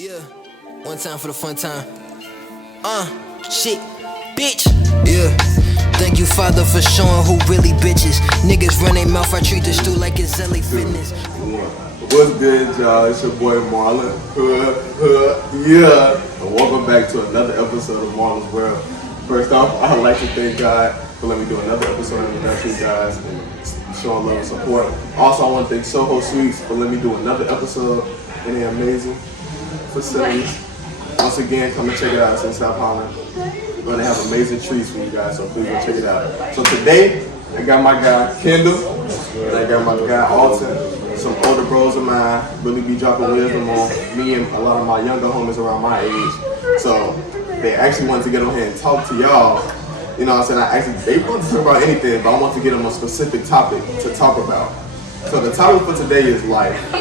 Yeah, one time for the fun time. Shit, bitch. Yeah, thank you, Father, for showing who really bitches. Niggas run their mouth, I treat the stool like it's LA Fitness. What's good, y'all? It's your boy Marlon. Yeah. And welcome back to another episode of Marlon's World. First off, I'd like to thank God for letting me do another episode of you guys and showing love and support. Also, I want to thank Soho Sweets for letting me do another episode in the amazing facilities. Once again, come and check it out. It's in South Holland. We're going to have amazing treats for you guys, so please go check it out. So today, I got my guy Kendall, and I got my guy Alton. Some older bros of mine really be dropping wisdom on me and a lot of my younger homies around my age. So they actually wanted to get on here and talk to y'all. You know what I'm saying? They want to talk about anything, but I want to get them a specific topic to talk about. So the topic for today is life.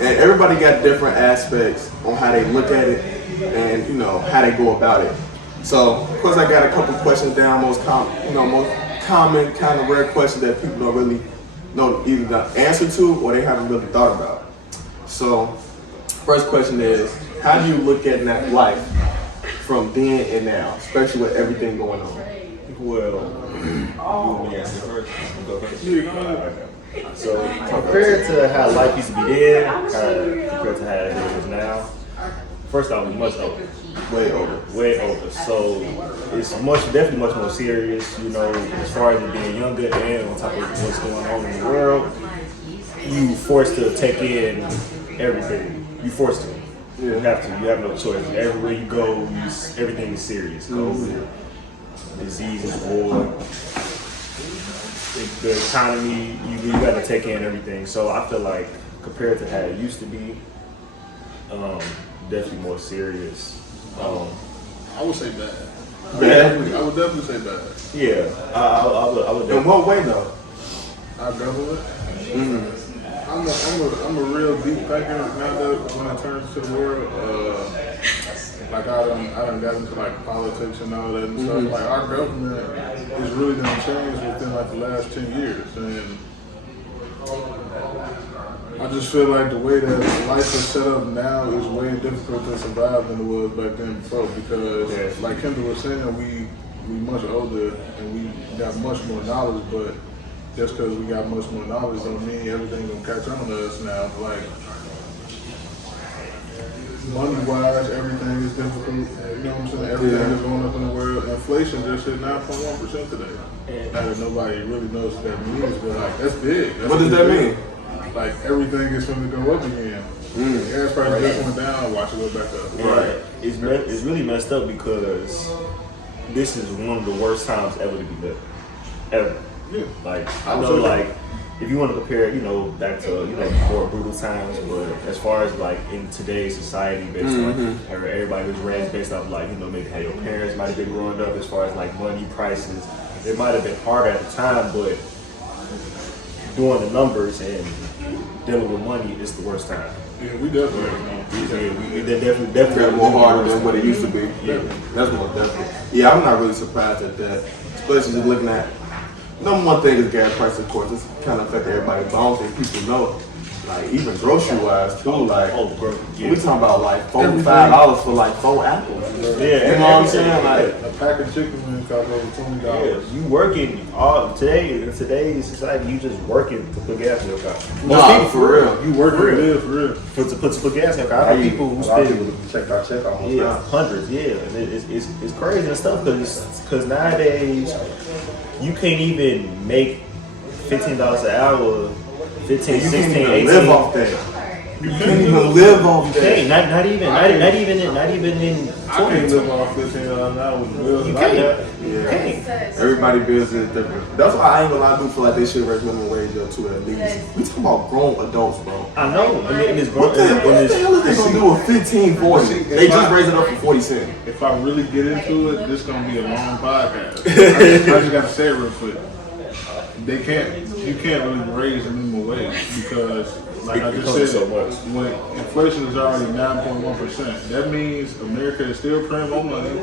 And everybody got different aspects on how they look at it and, you know, how they go about it. So, of course, I got a couple questions down, most common, kind of rare questions that people don't really know either the answer to or they haven't really thought about. So, first question is, how do you look at that life from then and now, especially with everything going on? Well, you want me to answer first? Go first. So, compared to how life used to be then, compared to how it is now, first off, it's much older. Way older. Way older. So it's definitely much more serious, you know, as far as it being younger and on top of what's going on in the world. You forced to take in everything. You forced to. Yeah. You have to. You have no choice. Everywhere you go, everything is serious. COVID, diseases, war, the economy. You got to take in everything. So I feel like compared to how it used to be, definitely more serious. I would say bad. Bad? I would definitely say bad. Yeah, I would. In what way though? Our government. Mm-hmm. I'm a real deep thinker now that when it turns to the world. Like I done got into like politics and all that and stuff. Like our government is really gonna change within like the last 10 years, and I just feel like the way that life is set up now is way difficult to survive than it was back then before, because like Kendall was saying, we much older and we got much more knowledge, but just because we got much more knowledge don't mean everything gonna catch on to us now. Like money-wise, everything is difficult. You know what I'm saying? Everything is going up in the world. Inflation just hit 9.1% today. Now that nobody really knows what that means, but like that's big. What does that mean? Like everything is going to go up again. Gas prices just went down, watch it go back up. Right. It's really messed up because this is one of the worst times ever to be living. Ever. Yeah. Like I know, like if you want to compare, you know, back to more brutal times, but as far as like in today's society, based on everybody was raised based off like maybe how your parents might have been growing up, as far as like money prices, it might have been harder at the time, but doing the numbers and dealing with money is the worst time. Yeah, we definitely. We definitely more harder than what it used to be. Yeah, that's more definitely. Yeah, I'm not really surprised at that, especially just looking at. Number one thing is gas prices, of course. It's kind of affect everybody, but I don't think people know. Like even grocery wise too. Like we talking about like $4-5 for like 4 apples. Yeah, you know what I'm saying? Like a pack of chicken wings cost over $20. Yeah, you working all today in today's society. You just working to put gas in your car. Most people for real. You working for real. To put gas in your car. I know people who spend check out hundreds. Yeah, it's crazy and stuff because nowadays you can't even make $15 an hour. 15, 16, 18. Live off that. You can't even live off that. Not even in I can't live off $15 an hour with bills. You can't. Yeah. Everybody bills is different. That's why I ain't gonna lie, I do feel like they should raise minimum wage up to at least. We talking about grown adults, bro. I know. And it's grown. What the hell is they gonna do with 15.40? They just raised it up for 40 cents. If I really get into it, this gonna be a long podcast. I just gotta say it real quick. You can't really raise the minimum wage because, like I just said, so much. When inflation is already 9.1%, that means America is still printing more money.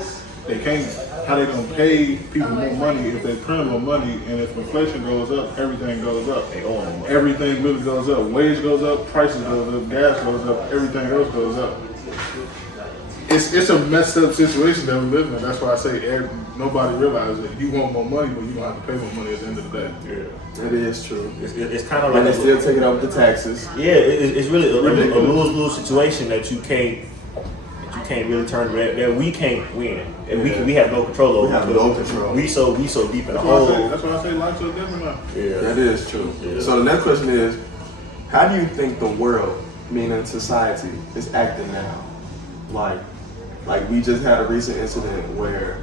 they can't. How they gonna pay people more money if they print more money, and if inflation goes up, everything goes up. They own them. Everything really goes up. Wage goes up, prices goes up, gas goes up, everything else goes up. It's a messed up situation that we live in. That's why I say nobody realizes it. You want more money, but you don't have to pay more money at the end of the day. Yeah, It is true. it's kind of And like they still take it up with the taxes. yeah, it's really a lose-lose situation that you can't really turn around. That we can't win, and we have no control over. We have no control. We so deep in the hole. That's why I say life's so different now. Yeah, That is true. Yeah. So the next question is, how do you think the world, meaning society, is acting now? Like we just had a recent incident where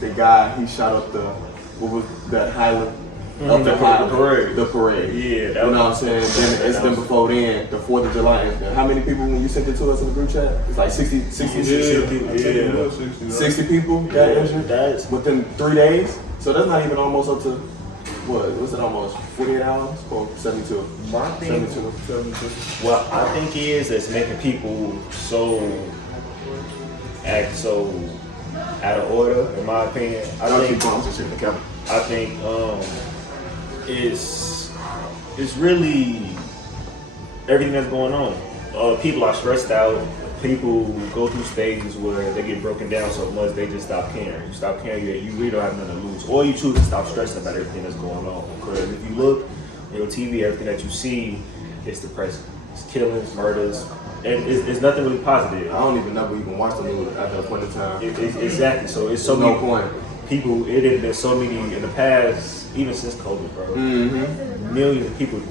the guy, he shot up what was that Highland? Up the Highland. The parade. Yeah, You know what I'm saying? Then the incident before then, the 4th of July incident. How many people, when you sent it to us in the group chat? It's like 60 people. 60 people got injured That's within 3 days. So that's not even almost up to, what, was it almost 48 hours? Or 72? my thing. 72. What I think is it's making people act so out of order. In my opinion, I'll keep going to the camera. I think it's really everything that's going on. People are stressed out. People go through stages where they get broken down so much they just stop caring. You stop caring, you really don't have nothing to lose. Or you choose to stop stressing about everything that's going on. Because if you look on your TV, everything that you see is depressing. It's killings, murders, and it's nothing really positive. I don't even know if we even watch the movie at that point in time. Exactly. So it's so No many point. people. It has been so many in the past, even since COVID, bro. Mm-hmm. Millions of people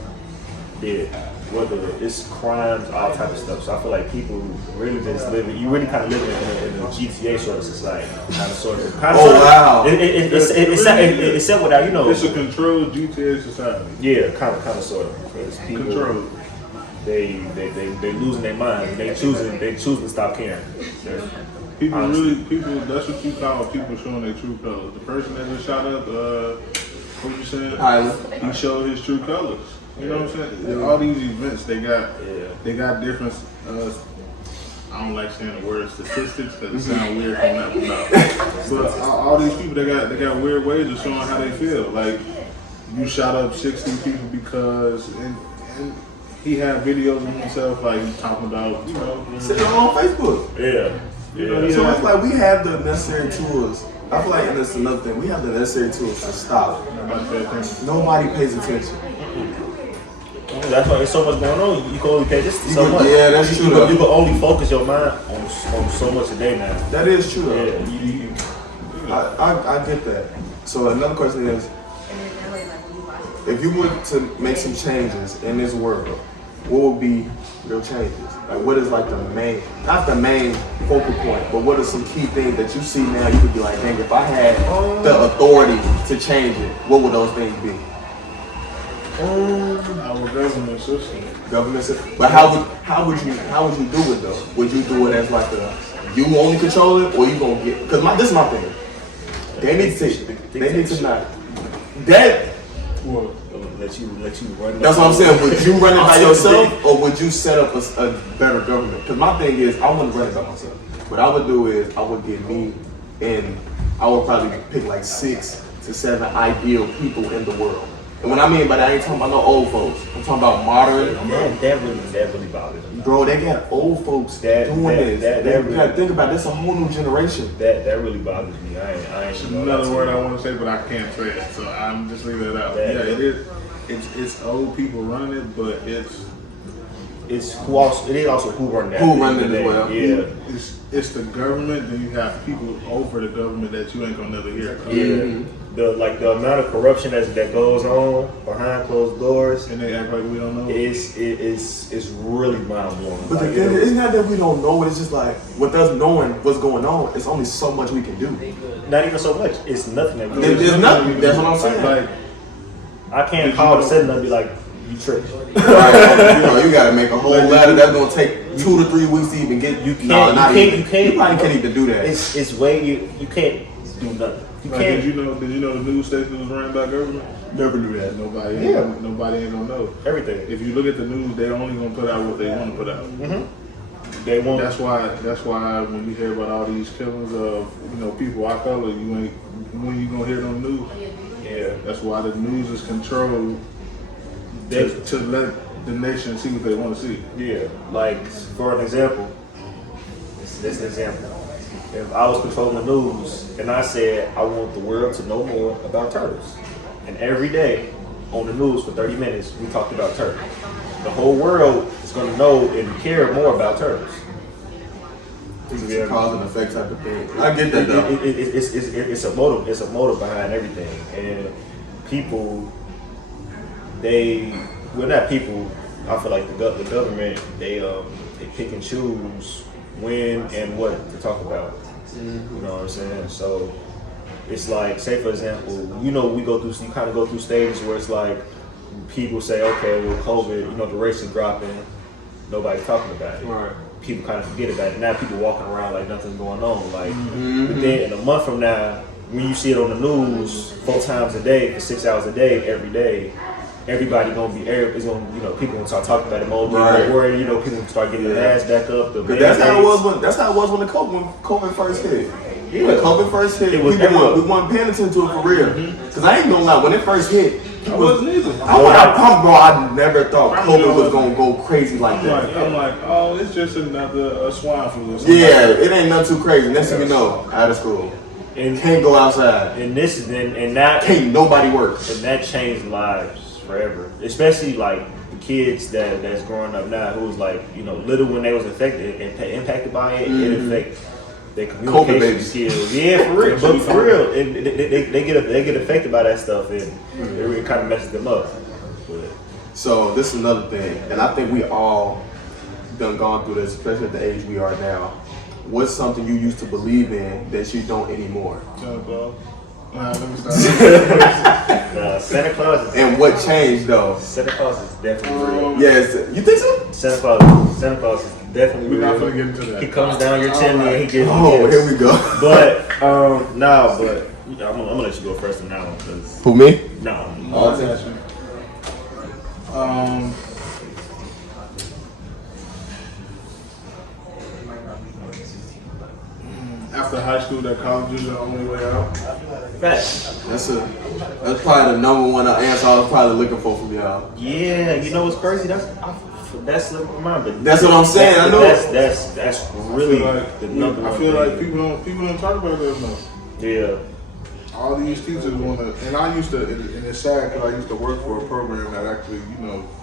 dead. Whether it's crimes, all type of stuff. So I feel like people really just living. You really kind of living in a GTA sort of society, kind of sort of. Wow. It's set without It's a controlled GTA society. Yeah, kind of sort of. Because people, Controlled. They losing their mind. They choosing to stop caring. People Honestly. that's what you call people showing their true colors. The person that just shot up, what you saying? Highland. He showed his true colors. You know what I'm saying? All these events, they got different, I don't like saying the word statistics because it sounds weird from that one out. But all these people, they got weird ways of showing how they feel. Like, you shot up 60 people because, and he had videos of himself, like, talking about, Sitting on Facebook. Yeah. So it's like we have the necessary tools. I feel like, and that's another thing, we have the necessary tools to stop. Nobody pays attention. That's why there's so much going on. You can only pay this so much. Yeah, that's true. You can only focus your mind on so much a day now. That is true though. Yeah, I get that. So another question is, if you were to make some changes in this world, what would be your changes? Like, what is like the main, not the main focal point, but what are some key things that you see now you could be like, dang, if I had the authority to change it, what would those things be? Our government system. Government system. But how would you do it though? Would you do it as like you only control it, or you gonna get? Because this is my thing. They need to not. That. What? let you run. That's what I'm saying. Would you run it by yourself, or would you set up a better government? Because my thing is, I wouldn't run it by myself. What I would do is, I would get me, and I would probably pick like 6 to 7 ideal people in the world. And what I mean by that, I ain't talking about no old folks. I'm talking about modern. That really bothers me. Bro, they got old folks doing this. You gotta think about it. That's a whole new generation. That really bothers me. I ain't Another word I want to say, but I can't say it, so I'm just leaving it out. Yeah, it is. It's old people running it, but it is also who run that. Who run it as well? Yeah. It's the government. Then you have people over the government that you ain't gonna never hear. Yeah. Mm-hmm. The amount of corruption that goes on behind closed doors, and they act like we don't know. It's really mind blowing. But the thing is, it's not that we don't know it. It's just like with us knowing what's going on, it's only so much we can do. Not even so much. It's nothing that we can do. There's nothing. That's what I'm saying. Like, I can't call the setting and be like, you tripped. Right, you gotta make a whole letter that's gonna take 2 to 3 weeks to even get. You probably can't even do that. It's way you can't do nothing. You like, can't. did you know the news station was ran by government? Never knew that. Nobody ain't gonna know Everything. If you look at the news, they're only gonna put out what they want to put out. Mm-hmm. they won't. That's why when you hear about all these killings of people of color, when you gonna hear them news? Yeah. That's why the news is controlled to let the nation see what they want to see. Yeah. Like for an example, this is an example. If I was controlling the news and I said I want the world to know more about turtles, and every day on the news for 30 minutes we talked about turtles, the whole world is going to know and care more about turtles. It's a cause and effect type of thing. I get that though. It's a motive. It's a motive behind everything, and people, not people. I feel like the government they pick and choose when and what to talk about. Mm-hmm. You know what I'm saying? So it's like, say for example, you kind of go through stages where it's like people say, okay, well, COVID, the race is dropping, nobody's talking about it. Right. People kind of forget about it. Now people walking around like nothing's going on. Like, but then in a month from now, when you see it on the news 4 times a day for 6 hours a day, every day, everybody people gonna start talking about it more. Right. Worried, people gonna start getting their ass back up. That's how it was when COVID first hit. Yeah. When COVID first hit, we weren't paying attention to it for real. Cause I ain't gonna lie, when it first hit, I wasn't either. I never thought COVID was gonna go crazy like that. I'm like, oh, it's just another swine flu. Or something. Yeah, it ain't nothing too crazy. Next thing you know, out of school, and can't go outside, and this and that can't nobody work, and that changed lives forever. Especially like the kids that's growing up now, who was like little when they was impacted by it. It affected their communication skills. Yeah, for real. But for real, and they get affected by that stuff, and it really kind of messes them up. But. So this is another thing, and I think we all done gone through this, especially at the age we are now. What's something you used to believe in that you don't anymore? Let me start. Santa Claus. And what changed though? Santa Claus is definitely real. Yes, you think so? Santa Claus is definitely We're real. not gonna get into that. He comes down your chimney and he gets. Oh, here we go. But I'm gonna let you go first on that one because. For me? No. After high school, that college is the only way out. Facts. That's probably the number one answer I was probably looking for from y'all. Yeah, you know what's crazy? That's slipping my mind, but that's what I'm saying. I know. That's really the number one. I feel like people don't talk about that enough. Yeah. All these teachers want to, and I used to, and it's sad because I used to work for a program that actually,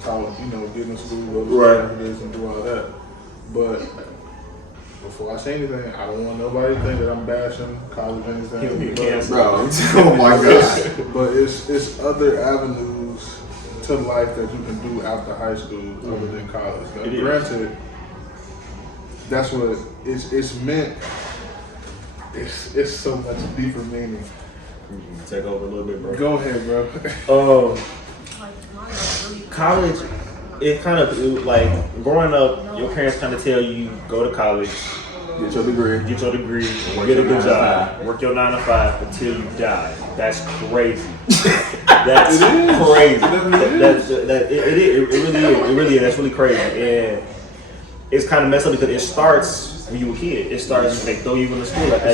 taught, getting to school, go to right, and do all that. But before I say anything, I don't want nobody to think that I'm bashing college or anything. Bro, oh my God. But it's other avenues to life that you can do after high school other than college. Now, granted, that's what it's meant. It's so much deeper meaning. Take over a little bit, bro. Go ahead, bro. College, it kind of like growing up. Your parents kind of tell you go to college, get your degree, get a good job, work your 9 to 5 until you die. That's crazy. That's crazy. It really is. That's really crazy, and it's kind of messed up because it starts when you were a kid. It starts when they throw you in the school at a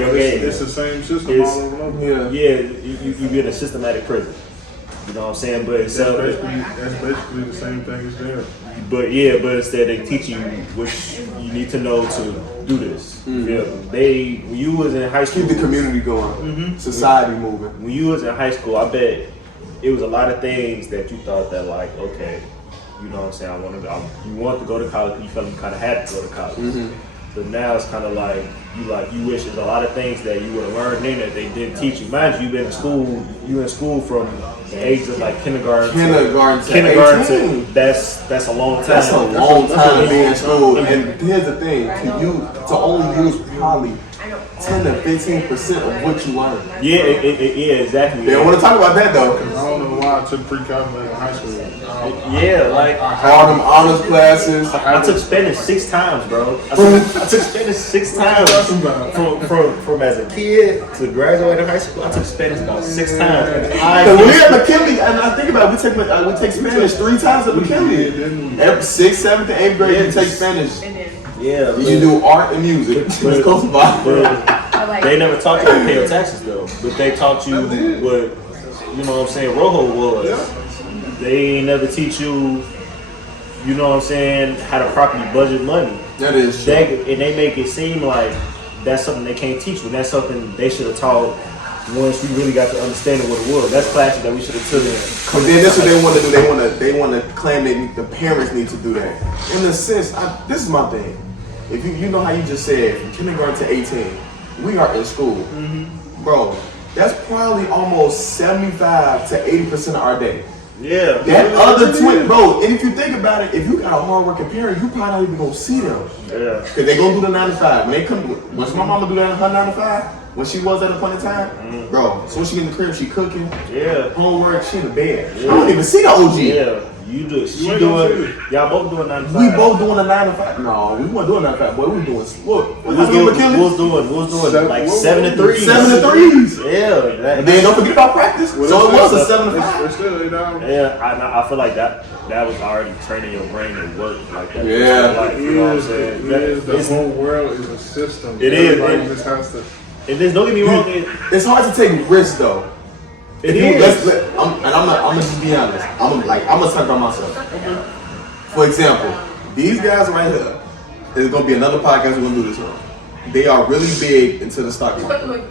young age. It's the same system all over. Yeah, you get a systematic prison. You know what I'm saying? But that's basically the same thing as there. But instead they teach you which you need to know to do this. Mm-hmm. When you was in high school, keep the community going, society moving. When you was in high school, I bet it was a lot of things that you thought that like, okay, you know what I'm saying? You want to go to college, but you felt you kind of had to go to college. Mm-hmm. But now it's kind of like you wish there's a lot of things that you would have learned then that they didn't teach you. Mind you, you've been in school from the age of like kindergarten to that's a long time. That's a long time to be in school. And here's the thing: to only use probably 10 to 15% of what you learn. Yeah, exactly. They don't want to talk about that though. I don't know why I took pre-calculus in high school. All them honors classes. I took Spanish 6 times, bro. I took Spanish 6 times. From as a kid to graduating high school, I took Spanish about 6 times. Because when we at McKinley, and I think about it, we take Spanish 3 times at McKinley. Every 6th, 7th, and 8th grade, we take Spanish. Yeah, You do art and music. But- Close by. but they never taught you to pay your taxes though. But they taught you what, you know what I'm saying, Rojo was. Yeah. They ain't never teach you, you know what I'm saying, how to properly budget money. That is true. And they make it seem like that's something they can't teach, but that's something they should have taught once we really got to understanding what it was. That's classes that we should have took in. But then that's what they want to do. They want to claim that the parents need to do that. In a sense, this is my thing. If you know how you just said from kindergarten to 18, we are in school, bro. That's probably almost 75 to 80% of our day. Yeah. That other 20, bro. And if you think about it, if you got a hardworking parent, you probably not even gonna see them. Yeah. Cause they gonna do the 9 to 5. When they come, once my mama do that in her 9 to 5, when she was at a point in time, bro. So when she in the crib, she cooking, homework, she in the bed. I don't even see the OG. Yeah. You do it. She doing. Y'all both doing 9 to 5. We both doing a 9 to 5. No, we weren't doing 9 to 5. Boy, we was doing what? We was doing like 7 to 3. 7 to 3s. Yeah. And then don't forget about practice. So it was a 7 to 5. It's still 8 hours. Yeah, I feel like that was already training your brain to work like that. Yeah. Like, you know what I'm saying? The whole world is a system. It is. Everybody just has to. And there's, don't get me wrong. It's hard to take risks though. It is. I'm gonna just be honest. I'm gonna talk about myself. For example, these guys right here, there's gonna be another podcast we're gonna do this on. They are really big into the stock market.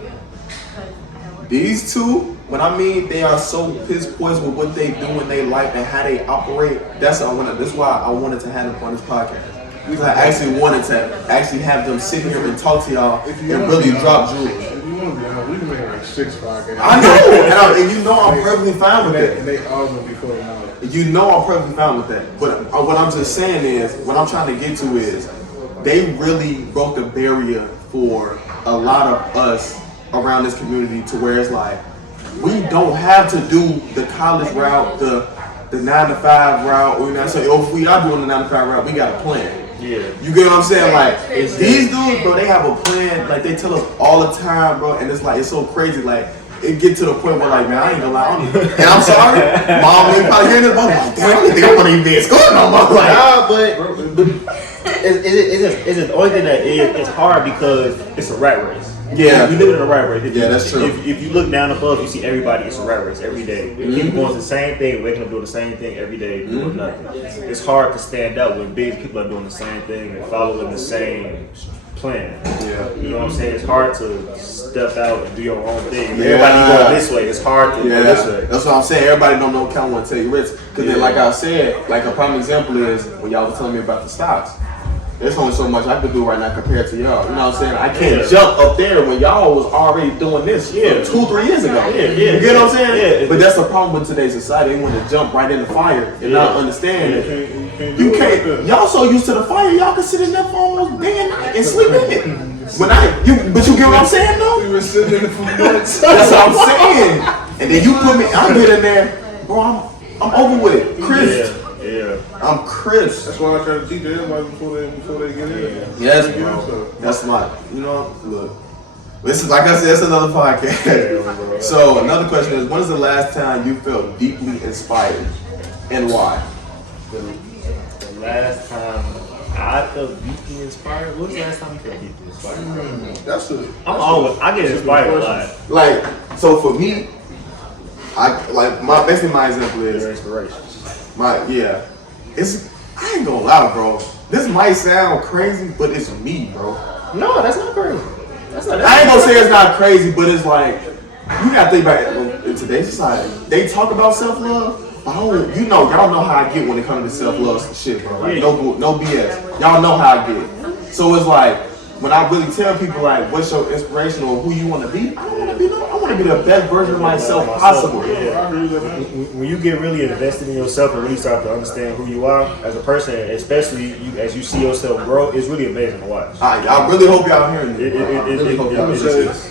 These two, when I mean they are so piss poised with what they do and they like and how they operate, that's why I wanted to have them on this podcast. Because I actually wanted to actually have them sit here and talk to y'all and really drop jewels. If you want to be honest, we can make like 6 podcasts. I know, and you know I'm perfectly fine with that. And they all gonna be cool now. You know I'm perfectly fine with that. But what I'm just saying is, what I'm trying to get to is, they really broke the barrier for a lot of us around this community to where it's like, we don't have to do the college route, the 9 to 5 route, or if we are doing the 9 to 5 route, we got a plan. Yeah. You get what I'm saying? Like, these dudes, bro, they have a plan. Like, they tell us all the time, bro, and it's like, it's so crazy. Like, it get to the point where, like, man, I ain't gonna lie on you. And I'm sorry, mom, you probably hearing this, but I'm like, damn, I don't think I want to even be in school no more. Like, Nah, but it's the only thing that it's hard because it's a rat race. Yeah. We live in a rat race. That's true. If you look down above, you see everybody. It's a rat race every day. People doing the same thing, waking up doing the same thing every day, doing nothing. It's hard to stand up when big people are doing the same thing and following the same plan. Yeah. You know what I'm saying? It's hard to step out and do your own thing. Everybody going this way. It's hard to go this way. That's what I'm saying. Everybody don't know count one take risks. Because then, like I said, like a prime example is when y'all was telling me about the stocks. There's only so much I could do right now compared to y'all. You know what I'm saying? I can't jump up there when y'all was already doing this 2-3 years ago. You get what I'm saying? But that's the problem with today's society. They want to jump right in the fire and not understand it. You can't. Y'all so used to the fire, y'all can sit in there for almost day and night and sleep in it. But you get what I'm saying though? We were sitting in it for months. That's what I'm saying. And then you put me, I'm getting there, bro. I'm over with it. Crisp. Yeah. I'm crisp. That's why I try to teach everybody before they get in. Yes, bro. That's my, look. This is, like I said, it's another podcast. So another question is, when is the last time you felt deeply inspired and why? The last time I felt deeply inspired. When was the last time you felt deeply inspired? I get inspired a lot. Like, so for me, my example is Your inspiration. I ain't gonna lie, bro. This might sound crazy, but it's me, bro. No, that's not crazy. I ain't gonna say it's not crazy, but it's like, you gotta think about it in today's society. They talk about self-love, but y'all know how I get when it comes to self-love shit, bro. Like, no BS. Y'all know how I get. So it's like, when I really tell people, like, what's your inspiration or who you want to be, I want to be the best version of myself possible. Yeah. When you get really invested in yourself and really start to understand who you are as a person, especially as you see yourself grow, it's really amazing to watch. I really hope y'all hearing me. I really hope y'all hearing this.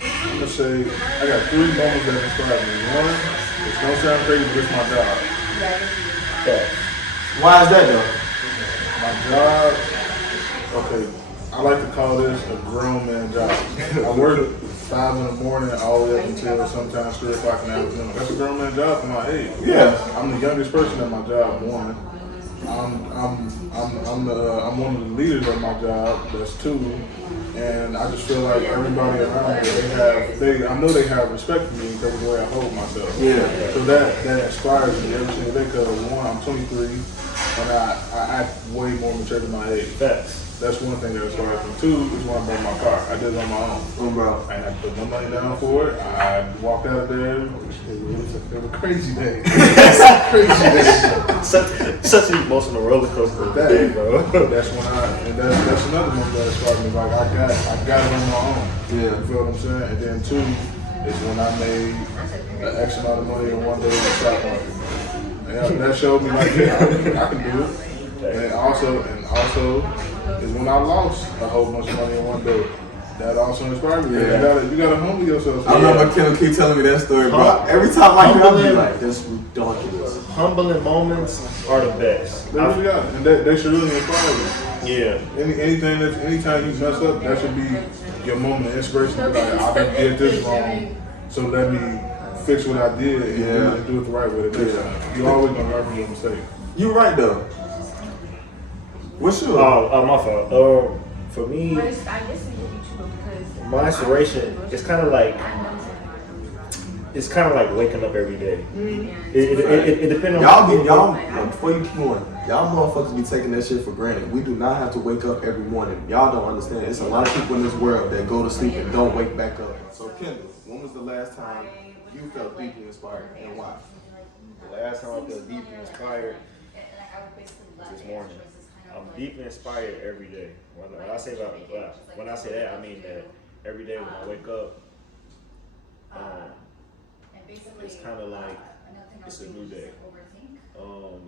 I'm gonna say I got 3 moments that inspired me. One, it's gonna sound crazy, but it's my job. Why is that My job, okay, I like to call this a grown man job. I work 5 in the morning all the way up until sometimes 3 o'clock in the afternoon. That's a grown man job for my age. Yeah. I'm the youngest person at my job, one. I'm one of the leaders of my job. That's two, and I just feel like everybody around me, I know they have respect for me because of the way I hold myself. Yeah. So that inspires me every single day. Because one, I'm 23, and I act way more mature than my age. That's one thing that inspires me. Two is when I bought my car. I did it on my own. Oh, bro. I had to put no money down for it. I walked out of there. It was a crazy day. Crazy day. Such an emotional roller coaster day, bro. That's when that's another one that inspired me. Like I got it on my own. Yeah. You feel what I'm saying? And then two is when I made an X amount of money in one day in the stock market. And that showed me like, yeah, I can do it. And also is when I lost a whole bunch of money in one day. That also inspired me. Yeah. You gotta humble yourself. I remember Kendall keep telling me that story, bro. Every time I hear it, I'm like, this ridiculous. Humbling moments are the best. They really are, and they should really inspire you. Yeah. Anytime you mess up, that should be your moment of inspiration. Like, I did this wrong, so let me fix what I did and do it the right way the next time. You always gonna learn from your mistake. You're right though. What's your? Oh, my fault. For me, my inspiration is kind of like waking up every day. It depends on y'all. Before you keep going, y'all motherfuckers be taking that shit for granted. We do not have to wake up every morning. Y'all don't understand. It's a lot of people in this world that go to sleep and don't wake back up. So Kendall, when was the last time you felt deeply inspired and why? The last time I felt deeply inspired this morning. I'm deeply inspired every day. When I say that, I mean that every day when I wake up, it's kind of like it's a new day.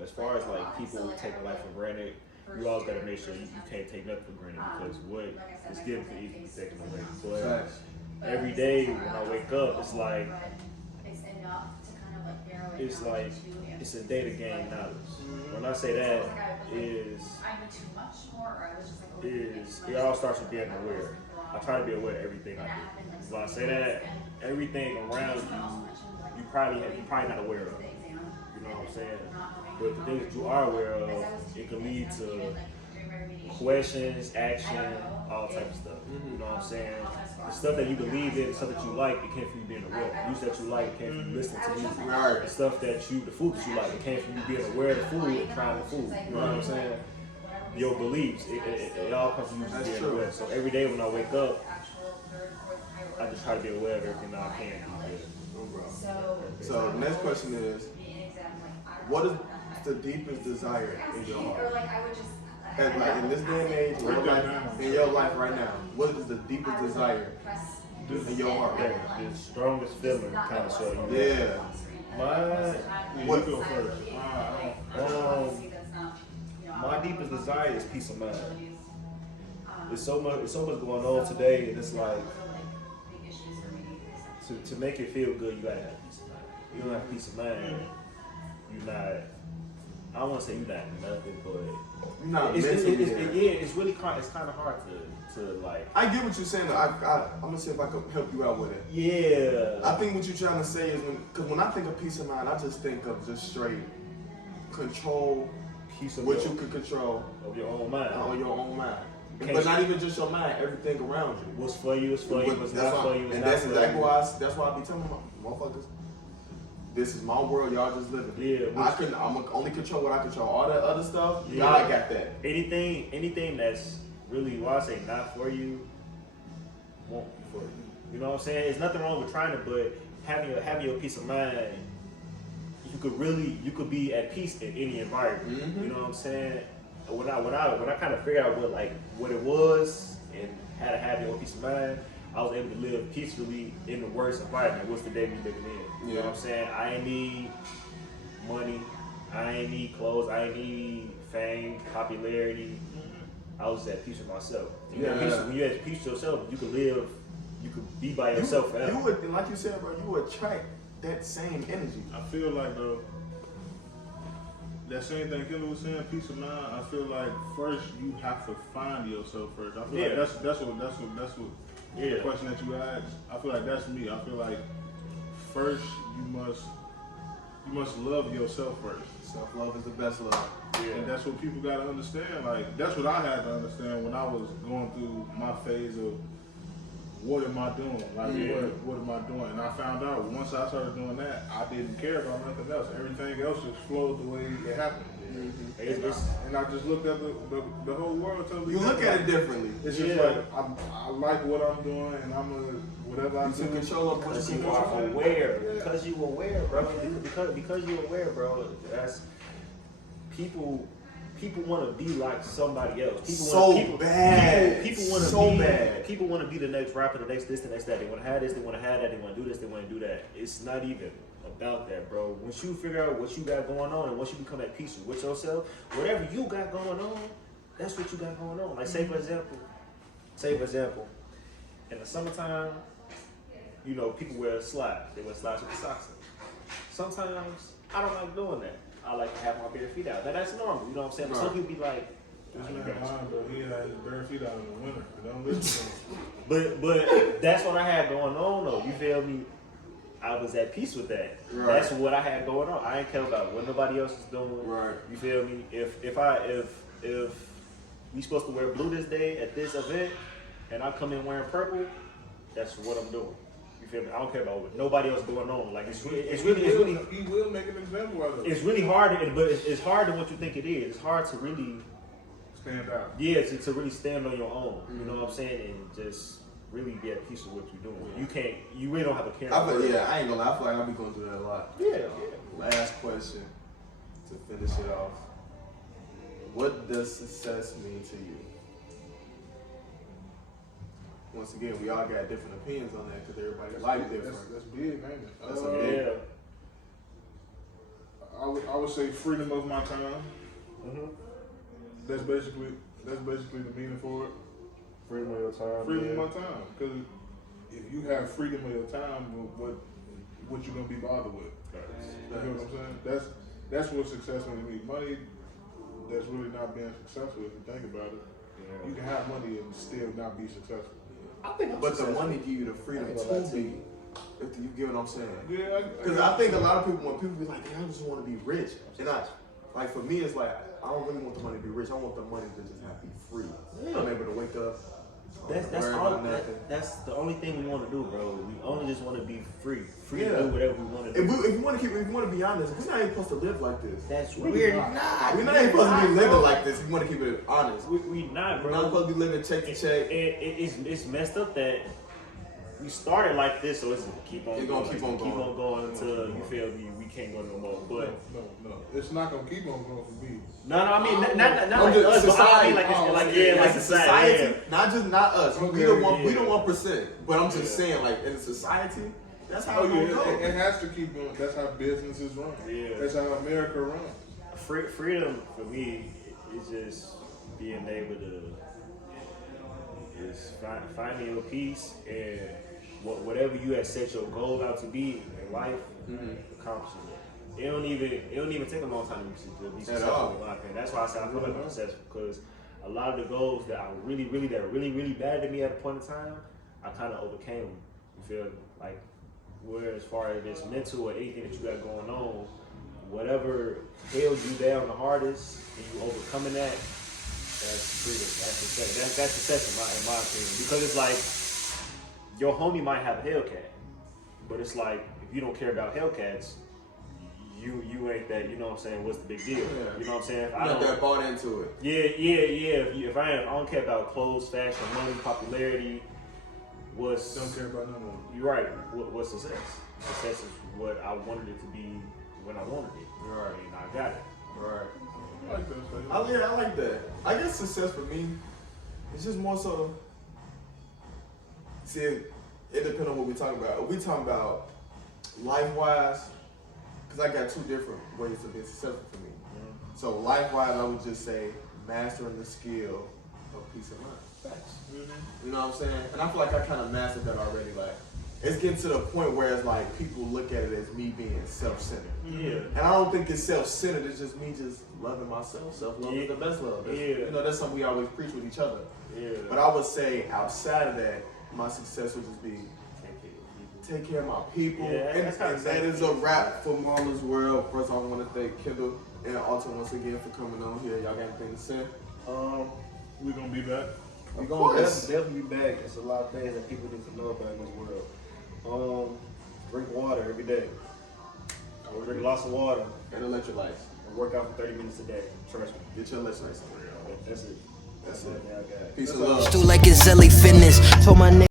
As far as like people taking life for granted, you always gotta make sure you can't take nothing for granted because what is given can easily be taken away. But every day when I wake up, it's like it's a day to gain knowledge. When I say that is it all starts with being aware. I try to be aware of everything I do. When I say that, everything around you probably not aware of. You know what I'm saying? But the things that you are aware of, it can lead to questions, action, all types of stuff. You know what I'm saying? The stuff that you believe in, the stuff that you like, it came from you being aware. The music that you like, it came from you listening to music. The stuff the food that you like, it came from you being aware of the food and trying the food. You know what I'm saying? Your beliefs, it all comes from you just being aware. So every day when I wake up, I just try to be aware of everything that I can. So the next question is, what is the deepest desire in your heart? Like in this day and age, in your life right now, what is the deepest desire in your heart right now? The strongest feeling kind of show you. Yeah. What go first? My deepest desire is peace of mind. It's so much going on today, and it's like to make it feel good, you gotta have peace of mind. You don't have peace of mind, you're not. I don't want to say you're not nothing, but you're not it's really it's kind of hard to like. I get what you're saying. I'm gonna see if I can help you out with it. Yeah. I think what you're trying to say is because when I think of peace of mind, I just think of just straight control. What you can control of your own mind. On your own mind. But not even just your mind, everything around you. What's for you is for you, what's not for you is not for you. And that's exactly why that's why I be telling motherfuckers, this is my world, y'all just living. Yeah. I'm gonna only control what I control. All that other stuff, God got that. Anything that's really, why I say not for you, won't be for you. You know what I'm saying? There's nothing wrong with trying it, but having your peace of mind, you could be at peace in any environment. Mm-hmm. You know what I'm saying? When I kind of figured out what it was and how to have your peace of mind, I was able to live peacefully in the worst environment. What's the day we living in? You know what I'm saying? I ain't need money. I ain't need clothes. I ain't need fame, popularity. I was at peace with myself. When you're at peace with yourself, you can live. You could be by yourself forever. You would, like you said, bro. You would attract that same energy. I feel like though, that same thing Kendall was saying, peace of mind. I feel like first you have to find yourself first. I feel like that's what the question that you asked. I feel like that's me. I feel like first you you must love yourself first. Self-love is the best love. Yeah. And that's what people gotta understand. Like that's what I had to understand when I was going through my phase of what am I doing? Like what am I doing? And I found out once I started doing that, I didn't care about nothing else. Everything else just flowed the way it happened. And I just looked at the whole world totally You look at it differently. It's just like I like what I'm doing, and I'm gonna whatever I You do. took control of what Because you you do. are aware. Because you aware, bro. Because you're aware, bro. That's people want to be like somebody else. People bad. People want to so be bad. People want to be the next rapper, the next this, the next that. They want to have this. They want to have that. They want to do this. They want to do that. It's not even about that, bro. Once you figure out what you got going on, and once you become at peace with yourself, whatever you got going on, that's what you got going on. Like say for example, in the summertime, you know, people wear slides. They wear slides with the socks in. Sometimes I don't like doing that. I like to have my bare feet out. Now that's normal, you know what I'm saying? But some people be like, This man lying, bro. He had his bare feet out in the winter. You don't listen to him. but that's what I had going on though. You feel me? I was at peace with that. Right. That's what I had going on. I ain't care about what nobody else is doing. Right. You feel me? If we supposed to wear blue this day at this event, and I come in wearing purple, that's what I'm doing. You feel me? I don't care about what nobody else going on. Like it's really He will make an example out of it. it's really hard, but it's harder than what you think it is. It's hard to really Stand out. yeah to really stand on your own. You know what I'm saying? And just really be at peace with what you're doing. You really don't have a care. I ain't gonna lie. I feel like I'll be going through that a lot. Yeah. Last question to finish it off. What does success mean to you? Once again, we all got different opinions on that because everybody's life different. That's big, ain't it? That's a big. Yeah. I would say freedom of my time. Mm-hmm. That's basically the meaning for it. Freedom of your time. Freedom of my time. Because if you have freedom of your time, what you gonna be bothered with? You know what I'm saying? That's what success means to me. Money, that's really not being successful if you think about it. Yeah. You can have money and still not be successful. I think I'm But the successful. money give you the freedom to be. If you get what I'm saying? Yeah, Because I think a lot of people, when people be like, I just want to be rich. And like for me, it's like, I don't really want the money to be rich. I want the money to just have to be free. Yeah. I'm able to wake up. That's the only thing we want to do, bro. We only just want to be free to Yeah. do whatever we want to do. If you want to be honest, we're not even supposed to live like this. That's We're weird. not. We're not even supposed to be living like this. If you want to keep it honest. We not, bro. We're not supposed to be living check to check. It's messed up that we started like this, so it's gonna keep on It's going. gonna keep on Keep going. on going until you feel me. We can't go no more. But No. It's not gonna keep on going for me. no. I mean, not I'm like just us, but I mean society. like society. Yeah. Not us. We Okay, the one. yeah. We the 1%. But I'm just saying, like in society, that's how it's gonna go. It has to keep going. That's how businesses run. Yeah. That's how America runs. Freedom for me is just being able to finding your peace and whatever you have set your goal out to be in life, accomplishing it. It don't even take a long time to be successful in my opinion. That's why I say I feel like I'm successful because a lot of the goals that are really bad to me at a point in time, I kind of overcame them. You feel me? Like where as far as it's mental or anything that you got going on, whatever held you down the hardest and you overcoming that, that's freedom. That's success in my opinion. Because it's like your homie might have a Hellcat, but it's like if you don't care about Hellcats, you ain't that. You know what I'm saying? What's the big deal? Yeah. You know what I'm saying? If You're not that bought into it. Yeah. If I don't care about clothes, fashion, money, popularity, Don't care about none of them. you're right. What's success? Success is what I wanted it to be when I wanted it. Right. And I got it. Right. I like that. So I like that. I guess success for me, it's just more so. See, it depends on what we're talking about. If we talking about life-wise, because I got two different ways to be successful for me. So life-wise, I would just say mastering the skill of peace of mind. Facts. You know what I'm saying? And I feel like I kind of mastered that already. Like, it's getting to the point where it's like people look at it as me being self-centered. Yeah. And I don't think it's self-centered. It's just me just loving myself. Self-love is the best love. That's, You know, that's something we always preach with each other. Yeah. But I would say outside of that, my success would just be take care of my people. Yeah, and that's kinda that same is thing. a wrap for Marlon's World. First off, I want to thank Kendall and Alton once again for coming on here. Y'all got anything to say? We're gonna be back. We're Of gonna course. definitely be back. It's a lot of things that people need to know about in this world. Drink water every day. Drink lots of water And electrolytes. and work out for 30 minutes a day. Trust me. Get your electrolytes on. That's it. That's all it. I got. Peace and love. Do like it's Zelly Fitness. Told my nigga.